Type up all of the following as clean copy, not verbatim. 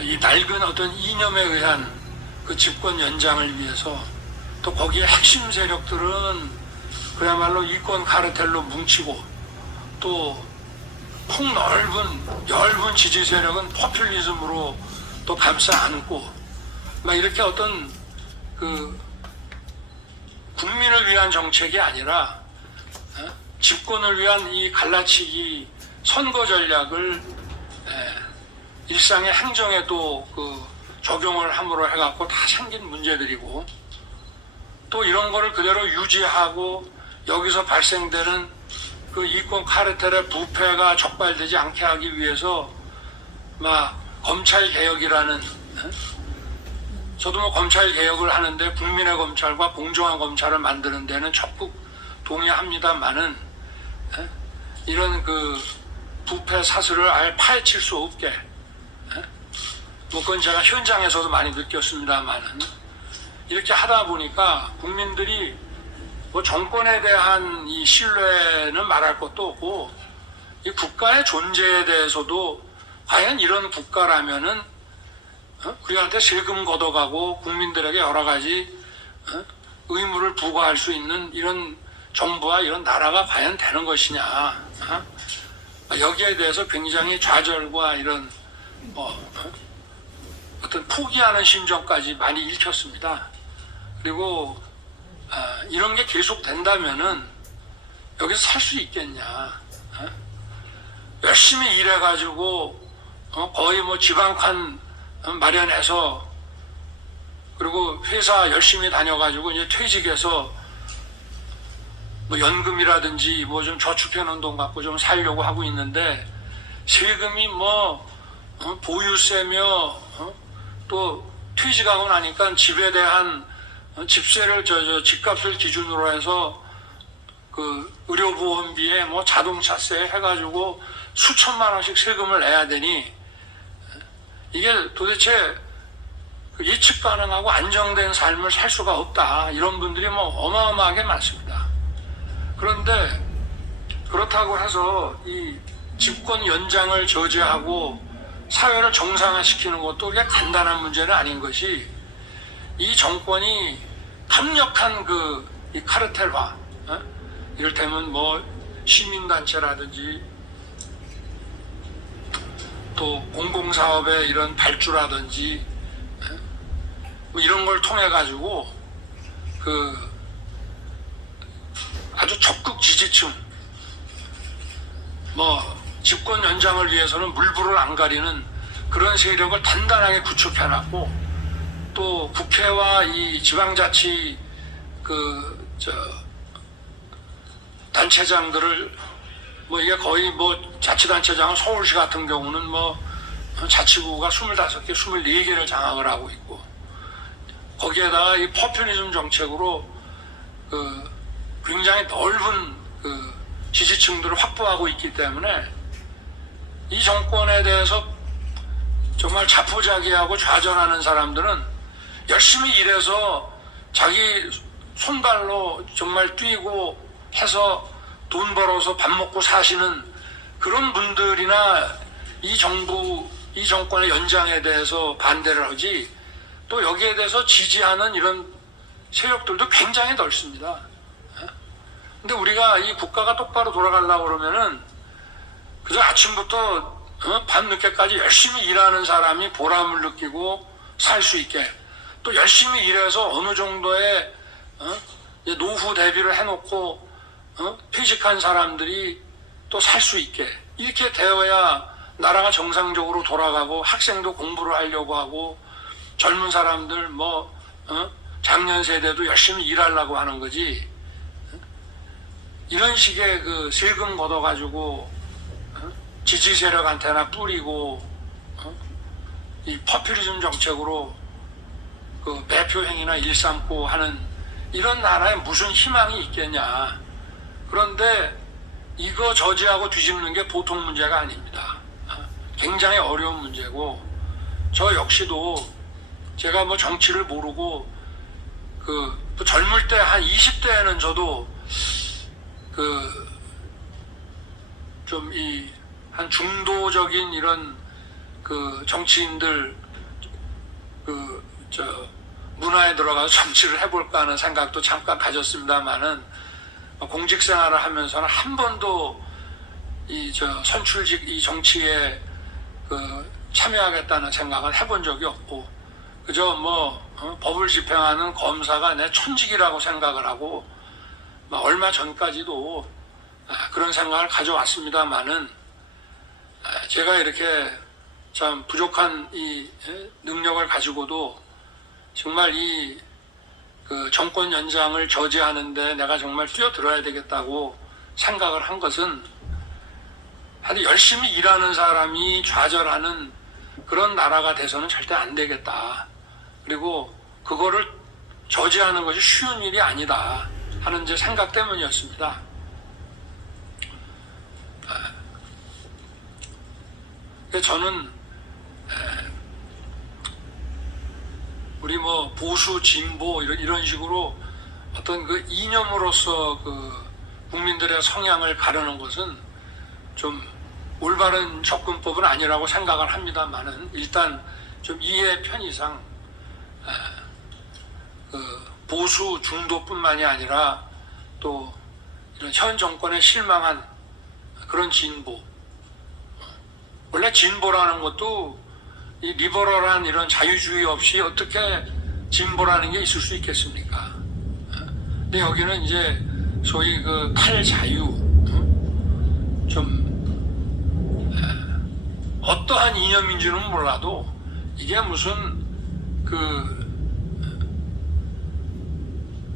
이 낡은 어떤 이념에 의한 그 집권 연장을 위해서 또 거기에 핵심 세력들은 그야말로 이권 카르텔로 뭉치고 또 폭넓은 얇은 지지 세력은 포퓰리즘으로 또 감싸 안고 막 이렇게 어떤 그 국민을 위한 정책이 아니라 집권을 위한 이 갈라치기 선거 전략을 일상의 행정에도 그 적용을 함으로 해갖고 다 생긴 문제들이고 또 이런 거를 그대로 유지하고 여기서 발생되는 그 이권 카르텔의 부패가 적발되지 않게 하기 위해서 막 검찰 개혁이라는 저도 뭐 검찰 개혁을 하는데 국민의 검찰과 공정한 검찰을 만드는 데는 적극 동의합니다만은 이런 그 부패 사슬을 아예 파헤칠 수 없게 뭐 그건 제가 현장에서도 많이 느꼈습니다만은 이렇게 하다 보니까 국민들이 뭐 정권에 대한 이 신뢰는 말할 것도 없고 이 국가의 존재에 대해서도 과연 이런 국가라면은 우리한테 세금 걷어가고 국민들에게 여러 가지 의무를 부과할 수 있는 이런 정부와 이런 나라가 과연 되는 것이냐 여기에 대해서 굉장히 좌절과 이런 어떤 포기하는 심정까지 많이 읽혔습니다. 그리고 이런 게 계속 된다면은 여기서 살 수 있겠냐? 열심히 일해가지고 거의 뭐 지방칸 마련해서 그리고 회사 열심히 다녀가지고 이제 퇴직해서 뭐 연금이라든지 뭐 좀 저축해놓은 돈 갖고 좀 살려고 하고 있는데 세금이 뭐 보유세며 또 퇴직하고 나니까 집에 대한 집세를 집값을 기준으로 해서 그 의료보험비에 뭐 자동차세 해가지고 수천만 원씩 세금을 내야 되니 이게 도대체 예측 가능하고 안정된 삶을 살 수가 없다. 이런 분들이 뭐 어마어마하게 많습니다. 그런데 그렇다고 해서 이 집권 연장을 저지하고 사회를 정상화시키는 것도 그게 간단한 문제는 아닌 것이 이 정권이 강력한 이 카르텔화, 이를테면 뭐 시민단체라든지 또 공공사업의 이런 발주라든지 뭐 이런 걸 통해 가지고 그 아주 적극 지지층 뭐 집권 연장을 위해서는 물불을 안 가리는 그런 세력을 단단하게 구축해놨고 또 국회와 이 지방자치 단체장들을 뭐 이게 거의 뭐 자치단체장은 서울시 같은 경우는 뭐 자치구가 25개, 24개를 장악을 하고 있고 거기에다가 이 포퓰리즘 정책으로 굉장히 넓은 지지층들을 확보하고 있기 때문에 이 정권에 대해서 정말 자포자기하고 좌절하는 사람들은 열심히 일해서 자기 손발로 정말 뛰고 해서 돈 벌어서 밥 먹고 사시는 그런 분들이나 이 정권의 연장에 대해서 반대를 하지 또 여기에 대해서 지지하는 이런 세력들도 굉장히 넓습니다. 근데 우리가 이 국가가 똑바로 돌아가려고 그러면은 그저 아침부터 밤늦게까지 열심히 일하는 사람이 보람을 느끼고 살 수 있게 또 열심히 일해서 어느 정도의 노후 대비를 해놓고 퇴직한 사람들이 또 살 수 있게 이렇게 되어야 나라가 정상적으로 돌아가고 학생도 공부를 하려고 하고 젊은 사람들 작년 세대도 열심히 일하려고 하는 거지 이런 식의 그 세금 걷어가지고 지지 세력한테나 뿌리고 이 포퓰리즘 정책으로 그 매표 행위나 일삼고 하는 이런 나라에 무슨 희망이 있겠냐. 그런데 이거 저지하고 뒤집는 게 보통 문제가 아닙니다. 굉장히 어려운 문제고 저 역시도 제가 뭐 정치를 모르고 또 젊을 때 한 20대에는 저도 좀 한 중도적인 이런 정치인들 문화에 들어가서 정치를 해볼까 하는 생각도 잠깐 가졌습니다만은 공직 생활을 하면서는 한 번도 선출직 이 정치에 참여하겠다는 생각은 해본 적이 없고, 그저 법을 집행하는 검사가 내 천직이라고 생각을 하고, 얼마 전까지도 그런 생각을 가져왔습니다만은, 제가 이렇게 참 부족한 이 능력을 가지고도 정말 정권 연장을 저지하는데 내가 정말 뛰어들어야 되겠다고 생각을 한 것은, 아주 열심히 일하는 사람이 좌절하는 그런 나라가 돼서는 절대 안 되겠다. 그리고 그거를 저지하는 것이 쉬운 일이 아니다 하는 제 생각 때문이었습니다. 저는 우리 보수 진보 이런 식으로 어떤 그 이념으로서 국민들의 성향을 가르는 것은 좀 올바른 접근법은 아니라고 생각을 합니다만은, 일단 좀 이해 편의상 보수 중도뿐만이 아니라 또 이런 현 정권에 실망한 그런 진보, 원래 진보라는 것도 이 리버럴한 이런 자유주의 없이 어떻게 진보라는 게 있을 수 있겠습니까? 근데 여기는 이제 소위 탈자유, 좀 어떠한 이념인지는 몰라도 이게 무슨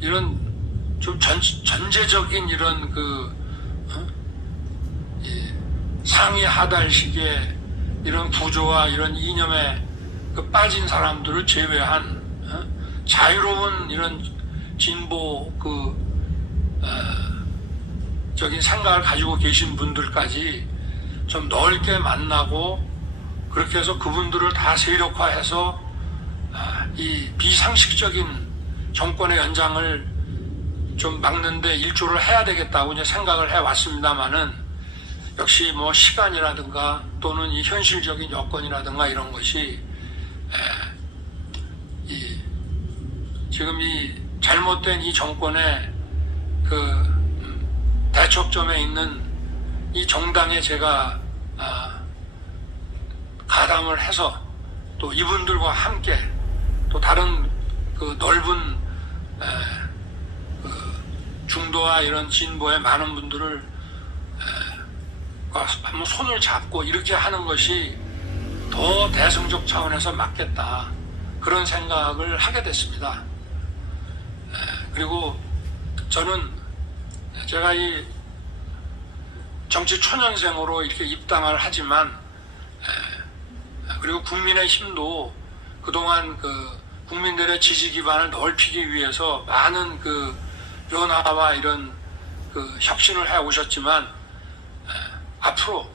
이런 좀 전제적인 이런 상위 하달식의 이런 구조와 이런 이념에 빠진 사람들을 제외한 자유로운 이런 진보 적인 생각을 가지고 계신 분들까지 좀 넓게 만나고, 그렇게 해서 그분들을 다 세력화해서 이 비상식적인 정권의 연장을 좀 막는데 일조를 해야 되겠다고 이제 생각을 해왔습니다만은, 역시 시간이라든가 또는 이 현실적인 여건이라든가 이런 것이 지금 이 잘못된 이 정권의 대척점에 있는 이 정당에 제가 가담을 해서 또 이분들과 함께 또 다른 넓은 중도와 이런 진보의 많은 분들을 한번 손을 잡고 이렇게 하는 것이 더 대승적 차원에서 맞겠다, 그런 생각을 하게 됐습니다. 그리고 저는 제가 이 정치 초년생으로 이렇게 입당을 하지만, 그리고 국민의힘도 그동안 국민들의 지지 기반을 넓히기 위해서 많은 변화와 이런 혁신을 해 오셨지만, 앞으로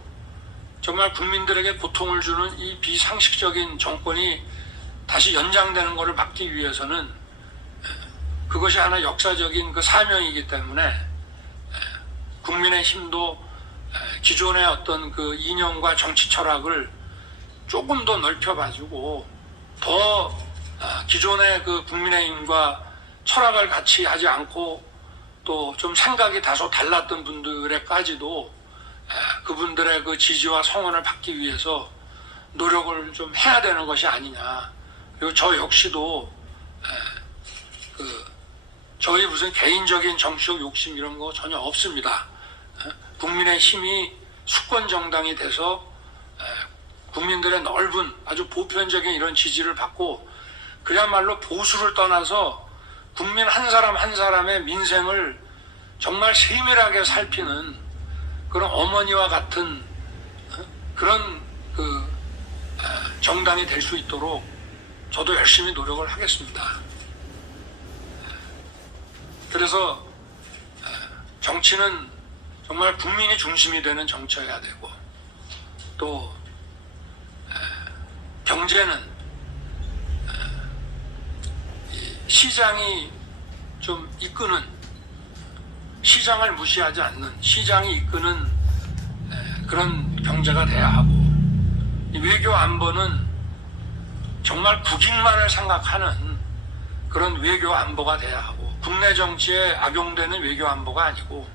정말 국민들에게 고통을 주는 이 비상식적인 정권이 다시 연장되는 것을 막기 위해서는 그것이 하나 역사적인 사명이기 때문에, 국민의힘도 기존의 어떤 이념과 정치 철학을 조금 더 넓혀가지고 더 기존의 국민의힘과 철학을 같이 하지 않고 또 좀 생각이 다소 달랐던 분들에까지도 그분들의 지지와 성원을 받기 위해서 노력을 좀 해야 되는 것이 아니냐. 그리고 저 역시도 저희 무슨 개인적인 정치적 욕심 이런 거 전혀 없습니다. 국민의힘이 수권 정당이 돼서 국민들의 넓은 아주 보편적인 이런 지지를 받고, 그야말로 보수를 떠나서 국민 한 사람 한 사람의 민생을 정말 세밀하게 살피는 그런 어머니와 같은 그런 정당이 될 수 있도록 저도 열심히 노력을 하겠습니다. 그래서 정치는 정말 국민이 중심이 되는 정치여야 되고, 또 경제는 시장이 좀 이끄는, 시장을 무시하지 않는, 시장이 이끄는 그런 경제가 돼야 하고, 외교 안보는 정말 국익만을 생각하는 그런 외교 안보가 돼야 하고, 국내 정치에 악용되는 외교 안보가 아니고,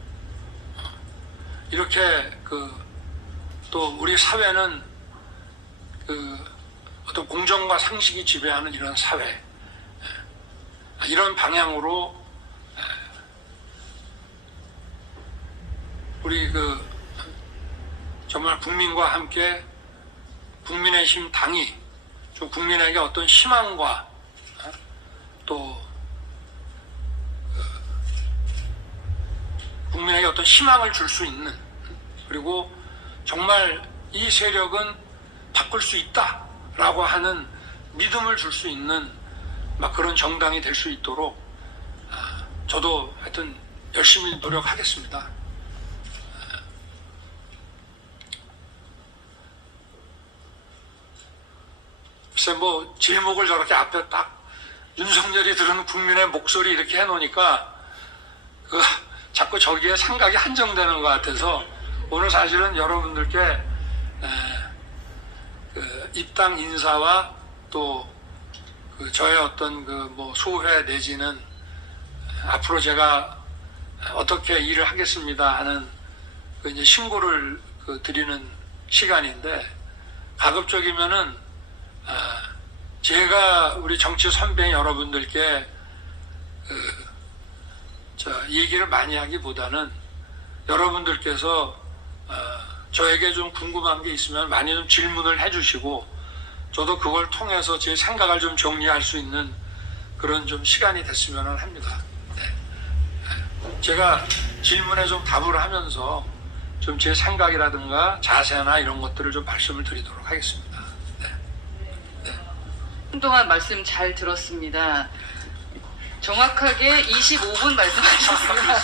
이렇게 또 우리 사회는 어떤 공정과 상식이 지배하는 이런 사회, 이런 방향으로 우리 정말 국민과 함께 국민의힘 당이 좀 국민에게 어떤 희망과 또 국민에게 어떤 희망을 줄 수 있는, 그리고 정말 이 세력은 바꿀 수 있다라고 하는 믿음을 줄 수 있는 막 그런 정당이 될 수 있도록 저도 하여튼 열심히 노력하겠습니다. 글쎄 뭐 제목을 저렇게 앞에 딱 윤석열이 들은 국민의 목소리 이렇게 해놓으니까 자꾸 저기에 생각이 한정되는 것 같아서 오늘 사실은 여러분들께 입당 인사와 또 저의 어떤 뭐 소회 내지는 앞으로 제가 어떻게 일을 하겠습니다 하는 이제 신고를 드리는 시간인데, 가급적이면은 제가 우리 정치 선배 여러분들께 얘기를 많이 하기보다는 여러분들께서 저에게 좀 궁금한 게 있으면 많이 좀 질문을 해주시고, 저도 그걸 통해서 제 생각을 좀 정리할 수 있는 그런 좀 시간이 됐으면 합니다. 네. 제가 질문에 좀 답을 하면서 좀 제 생각이라든가 자세나 이런 것들을 좀 말씀을 드리도록 하겠습니다. 네. 네. 한동안 말씀 잘 들었습니다. 정확하게 25분 말씀하셨습니다.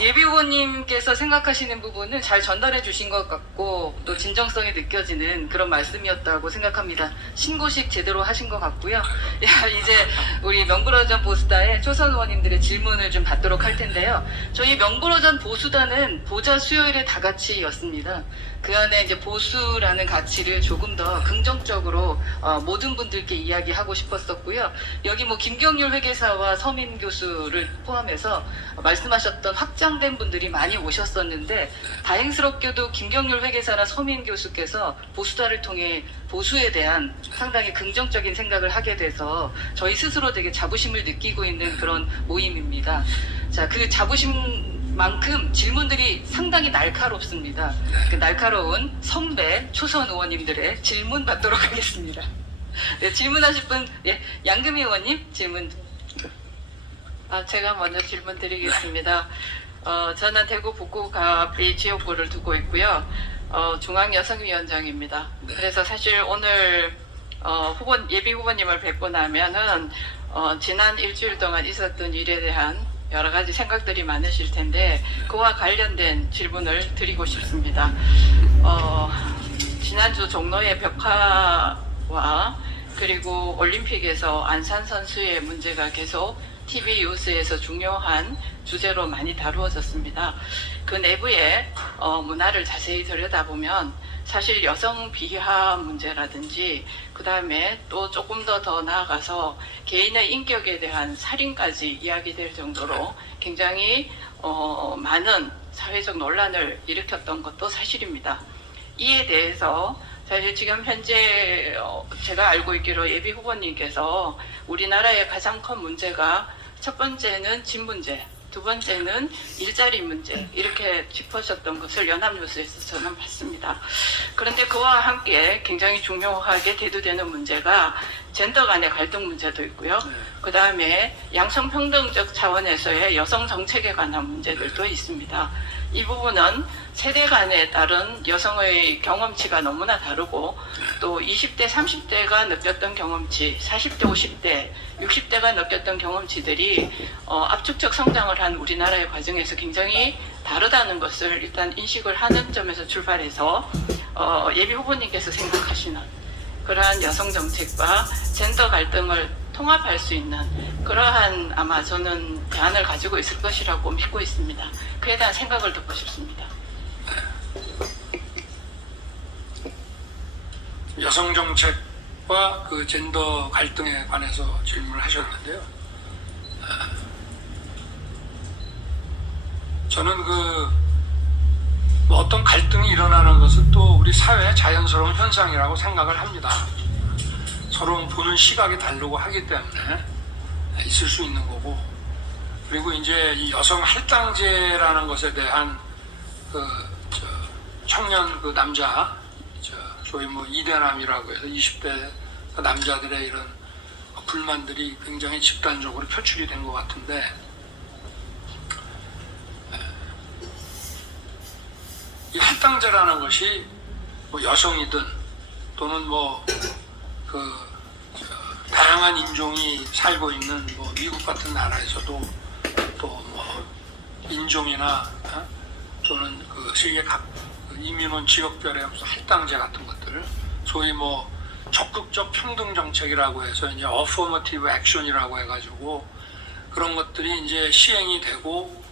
예비 후보님께서 생각하시는 부분을 잘 전달해 주신 것 같고, 또 진정성이 느껴지는 그런 말씀이었다고 생각합니다. 신고식 제대로 하신 것 같고요. 이제 우리 명불허전 보수다의 초선 의원님들의 질문을 좀 받도록 할 텐데요. 저희 명불허전 보수다는 보자 수요일에 다 같이였습니다. 그 안에 이제 보수라는 가치를 조금 더 긍정적으로 모든 분들께 이야기하고 싶었었고요. 여기 뭐 김경률 회계사와 서민 교수를 포함해서 말씀하셨던 확장된 분들이 많이 오셨었는데, 다행스럽게도 김경률 회계사나 서민 교수께서 보수다를 통해 보수에 대한 상당히 긍정적인 생각을 하게 돼서 저희 스스로 되게 자부심을 느끼고 있는 그런 모임입니다. 자, 그 자부심만큼 질문들이 상당히 날카롭습니다. 그 날카로운 선배 초선 의원님들의 질문 받도록 하겠습니다. 네, 질문하실 분, 양금희 의원님 질문. 제가 먼저 질문 드리겠습니다. 저는 대구 북구갑이 지역구를 두고 있고요. 중앙여성위원장입니다. 그래서 사실 오늘 예비 후보님을 뵙고 나면은 지난 일주일 동안 있었던 일에 대한 여러 가지 생각들이 많으실 텐데, 그와 관련된 질문을 드리고 싶습니다. 지난주 종로의 벽화와 그리고 올림픽에서 안산 선수의 문제가 계속 TV 뉴스에서 중요한 주제로 많이 다루어졌습니다. 그 내부의 문화를 자세히 들여다보면 사실 여성 비하 문제라든지, 그 다음에 또 조금 더 나아가서 개인의 인격에 대한 살인까지 이야기될 정도로 굉장히 많은 사회적 논란을 일으켰던 것도 사실입니다. 이에 대해서 사실 지금 현재 제가 알고 있기로 예비 후보님께서 우리나라의 가장 큰 문제가 첫 번째는 집 문제, 두 번째는 일자리 문제, 이렇게 짚으셨던 것을 연합뉴스에서 저는 봤습니다. 그런데 그와 함께 굉장히 중요하게 대두되는 문제가 젠더 간의 갈등 문제도 있고요. 그 다음에 양성평등적 차원에서의 여성 정책에 관한 문제들도 있습니다. 이 부분은 세대 간에 따른 여성의 경험치가 너무나 다르고, 또 20대, 30대가 느꼈던 경험치, 40대, 50대, 60대가 느꼈던 경험치들이 압축적 성장을 한 우리나라의 과정에서 굉장히 다르다는 것을 일단 인식을 하는 점에서 출발해서 예비 후보님께서 생각하시는 그러한 여성 정책과 젠더 갈등을 통합할 수 있는 그러한 아마 저는 대안을 가지고 있을 것이라고 믿고 있습니다. 그에 대한 생각을 듣고 싶습니다. 여성 정책과 그 젠더 갈등에 관해서 질문을 하셨는데요. 저는 뭐 어떤 갈등이 일어나는 것은 또 우리 사회의 자연스러운 현상이라고 생각을 합니다. 서로 보는 시각이 다르고 하기 때문에 있을 수 있는 거고, 그리고 이제 이 여성 할당제라는 것에 대한 청년 남자, 소위 뭐 이대남이라고 해서 20대 남자들의 이런 불만들이 굉장히 집단적으로 표출이 된 것 같은데, 이 할당제라는 것이 뭐 여성이든 또는 다양한 인종이 살고 있는 뭐 미국 같은 나라에서도 또 뭐 인종이나 또는 세계 각 이민원 지역별의 무슨 할당제 같은 것들, 소위 뭐 적극적 평등 정책이라고 해서 이제 어포머티브 액션이라고 해가지고 그런 것들이 이제 시행이 되고,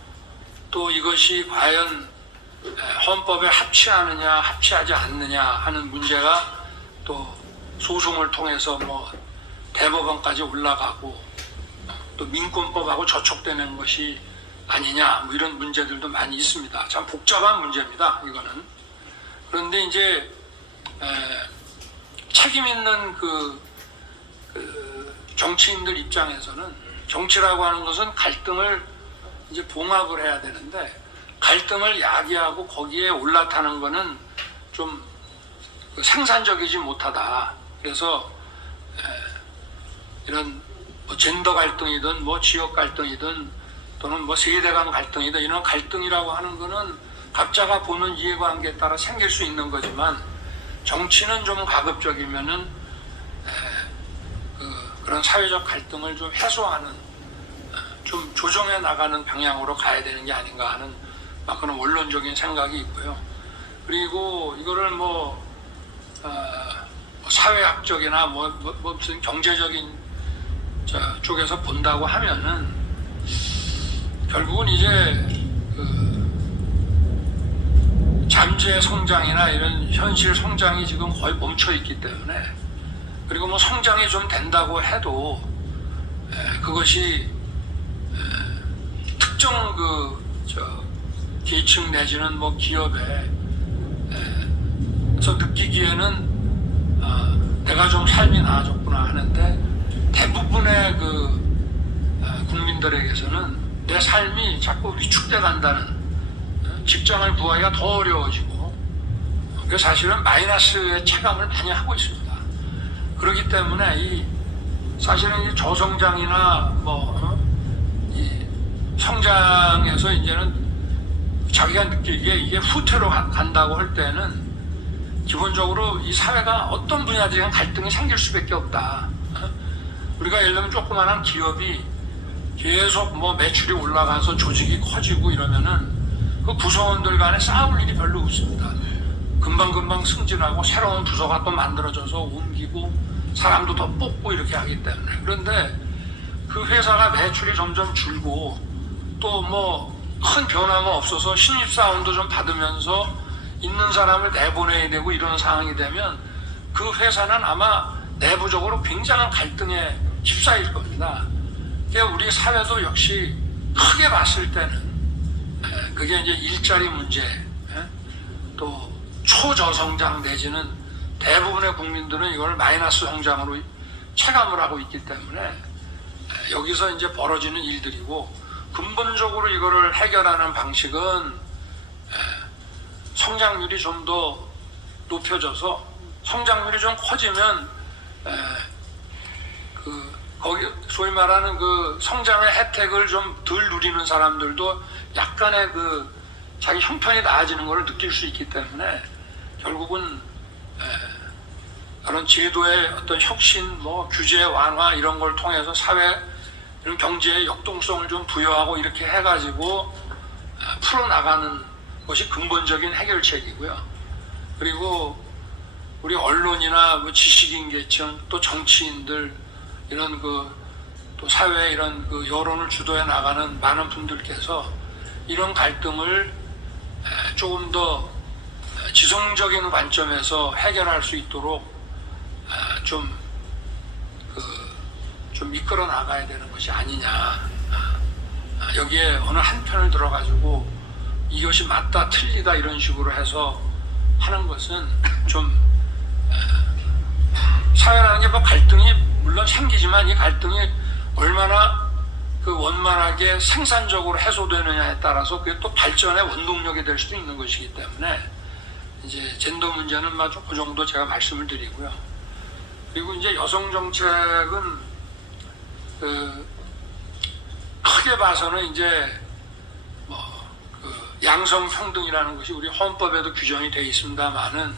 또 이것이 과연 헌법에 합치하느냐 합치하지 않느냐 하는 문제가 또 소송을 통해서 뭐 대법원까지 올라가고, 또 민권법하고 저촉되는 것이 아니냐 뭐 이런 문제들도 많이 있습니다. 참 복잡한 문제입니다, 이거는. 그런데 이제 책임 있는 정치인들 입장에서는 정치라고 하는 것은 갈등을 이제 봉합을 해야 되는데, 갈등을 야기하고 거기에 올라타는 거는 좀 생산적이지 못하다. 그래서 이런 뭐 젠더 갈등이든 뭐 지역 갈등이든 또는 뭐 세대 간 갈등이든 이런 갈등이라고 하는 거는 각자가 보는 이해관계에 따라 생길 수 있는 거지만, 정치는 좀 가급적이면은 그런 사회적 갈등을 좀 해소하는, 좀 조정해 나가는 방향으로 가야 되는 게 아닌가 하는 막 그런 원론적인 생각이 있고요. 그리고 이거를 사회학적이나 무슨 경제적인 쪽에서 본다고 하면은 결국은 이제 잠재 성장이나 이런 현실 성장이 지금 거의 멈춰 있기 때문에, 그리고 뭐 성장이 좀 된다고 해도 그것이 특정 계층 내지는 뭐 기업에서 느끼기에는 내가 좀 삶이 나아졌구나 하는데, 대부분의 국민들에게서는 내 삶이 자꾸 위축돼 간다는, 직장을 구하기가 더 어려워지고, 그 사실은 마이너스의 체감을 많이 하고 있습니다. 그렇기 때문에 사실은 이 저성장이나 이 성장에서 이제는 자기가 느끼기에 이게 후퇴로 간다고 할 때는 기본적으로 이 사회가 어떤 분야들이랑 갈등이 생길 수밖에 없다. 우리가 예를 들면 조그마한 기업이 계속 뭐 매출이 올라가서 조직이 커지고 이러면은 그 부서원들 간에 싸울 일이 별로 없습니다. 금방금방 승진하고 새로운 부서가 또 만들어져서 옮기고 사람도 더 뽑고 이렇게 하기 때문에. 그런데 그 회사가 매출이 점점 줄고 또 뭐 큰 변화가 없어서 신입사원도 좀 받으면서 있는 사람을 내보내야 되고 이런 상황이 되면 그 회사는 아마 내부적으로 굉장한 갈등에 휩싸일 겁니다. 그러니까 우리 사회도 역시 크게 봤을 때는 그게 이제 일자리 문제, 또 초저성장 내지는 대부분의 국민들은 이걸 마이너스 성장으로 체감을 하고 있기 때문에 여기서 이제 벌어지는 일들이고, 근본적으로 이거를 해결하는 방식은 성장률이 좀 더 높여져서, 성장률이 좀 커지면 거기 소위 말하는 성장의 혜택을 좀 덜 누리는 사람들도 약간의 자기 형편이 나아지는 것을 느낄 수 있기 때문에, 결국은 그런 제도의 어떤 혁신, 뭐 규제 완화 이런 걸 통해서 사회 이런 경제의 역동성을 좀 부여하고 이렇게 해가지고 풀어나가는 것이 근본적인 해결책이고요. 그리고 우리 언론이나 뭐 지식인 계층 또 정치인들 이런 또 사회 이런 여론을 주도해 나가는 많은 분들께서 이런 갈등을 조금 더 지성적인 관점에서 해결할 수 있도록 좀 이끌어 나가야 되는 것이 아니냐. 여기에 어느 한편을 들어가지고 이것이 맞다 틀리다 이런 식으로 해서 하는 것은 좀 사회라는 게 뭐 갈등이 물론 생기지만 이 갈등이 얼마나 그 원만하게 생산적으로 해소되느냐에 따라서 그게 또 발전의 원동력이 될 수도 있는 것이기 때문에 이제 젠더 문제는 마저 그 정도 제가 말씀을 드리고요. 그리고 이제 여성 정책은 크게 봐서는 이제 양성 평등이라는 것이 우리 헌법에도 규정이 되어 있습니다만은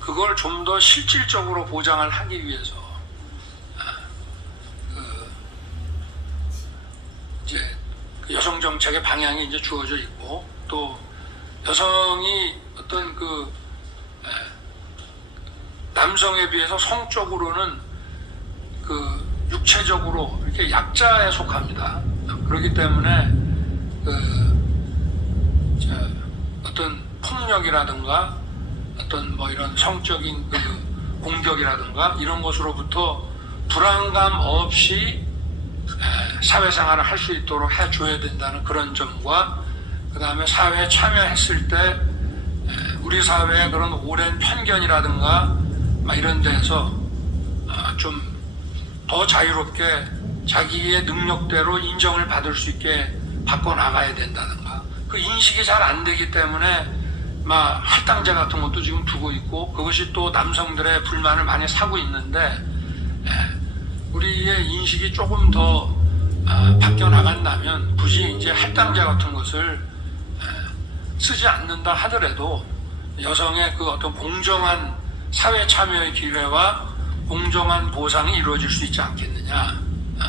그걸 좀 더 실질적으로 보장을 하기 위해서 이제 그 여성 정책의 방향이 이제 주어져 있고 또 여성이 어떤 남성에 비해서 성적으로는 육체적으로 이렇게 약자에 속합니다. 그렇기 때문에 어떤 폭력이라든가 어떤 뭐 이런 성적인 공격이라든가 이런 것으로부터 불안감 없이 사회생활을 할 수 있도록 해줘야 된다는 그런 점과 그 다음에 사회에 참여했을 때 우리 사회의 그런 오랜 편견이라든가 막 이런 데서 좀 더 자유롭게 자기의 능력대로 인정을 받을 수 있게 바꿔나가야 된다든가 그 인식이 잘 안 되기 때문에 막 할당제 같은 것도 지금 두고 있고 그것이 또 남성들의 불만을 많이 사고 있는데 우리의 인식이 조금 더 바뀌어 나간다면 굳이 이제 할당제 같은 것을 쓰지 않는다 하더라도 여성의 그 어떤 공정한 사회 참여의 기회와 공정한 보상이 이루어질 수 있지 않겠느냐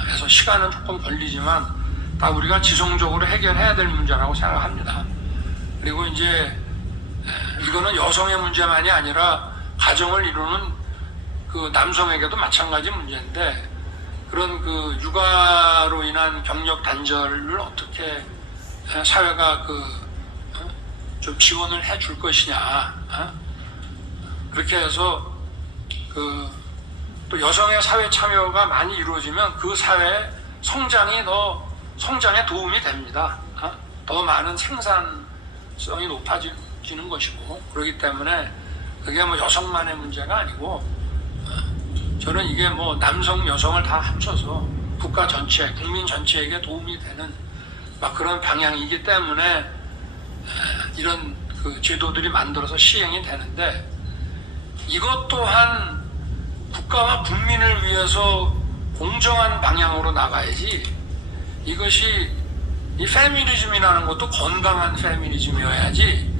해서 시간은 조금 걸리지만 다 우리가 지속적으로 해결해야 될 문제라고 생각합니다. 그리고 이제 이거는 여성의 문제만이 아니라 가정을 이루는 그 남성에게도 마찬가지 문제인데 그런 그 육아로 인한 경력 단절을 어떻게 사회가 좀 지원을 해줄 것이냐 그렇게 해서 또 여성의 사회 참여가 많이 이루어지면 그 사회 성장에 도움이 됩니다. 더 많은 생산성이 높아지는 것이고 그렇기 때문에 그게 뭐 여성만의 문제가 아니고 저는 이게 뭐 남성 여성을 다 합쳐서 국가 전체 국민 전체에게 도움이 되는 막 그런 방향이기 때문에 이런 그 제도들이 만들어서 시행이 되는데 이것 또한 국가와 국민을 위해서 공정한 방향으로 나가야지 이것이 이 페미니즘이라는 것도 건강한 페미니즘이어야지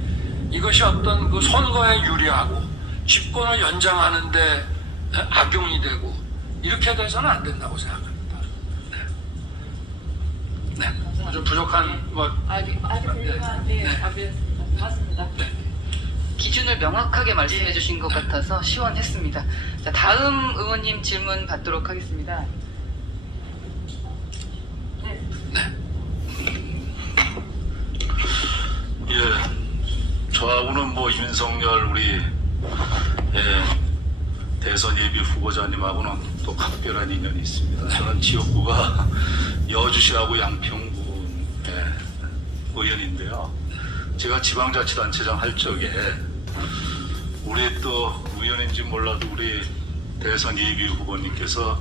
이것이 어떤 그 선거에 유리하고 집권을 연장하는데 악용이 되고 이렇게 돼서는 안 된다고 생각합니다. 네. 좀 부족한 아직 부족한 답변 맞습니다. 기준을 명확하게 말씀해 주신 것 같아서 시원했습니다. 자, 다음 의원님 질문 받도록 하겠습니다. 예, 저하고는 뭐 윤석열 우리 대선 예비 후보자님하고는 또 각별한 인연이 있습니다. 저는 지역구가 여주시하고 양평구 의원인데요. 제가 지방자치단체장 할 적에 우리 또 의원인지 몰라도 우리 대선 예비 후보님께서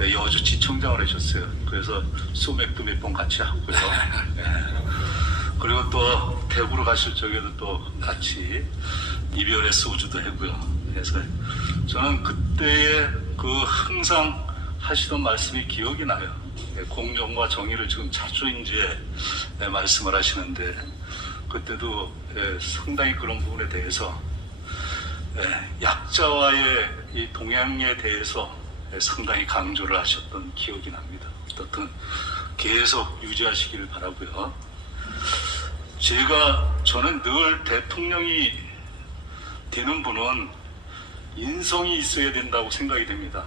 여주지청장을 하셨어요. 그래서 소맥도 몇 번 같이 하고요. 그리고 또 대구로 가실 적에도 또 같이 이별의 소주도 하고요. 그래서 저는 그때의 항상 하시던 말씀이 기억이 나요. 공정과 정의를 지금 자주 이제 말씀을 하시는데 그때도 상당히 그런 부분에 대해서 약자와의 이 동행에 대해서 상당히 강조를 하셨던 기억이 납니다. 어떻든 계속 유지하시기를 바라고요. 저는 늘 대통령이 되는 분은 인성이 있어야 된다고 생각이 됩니다.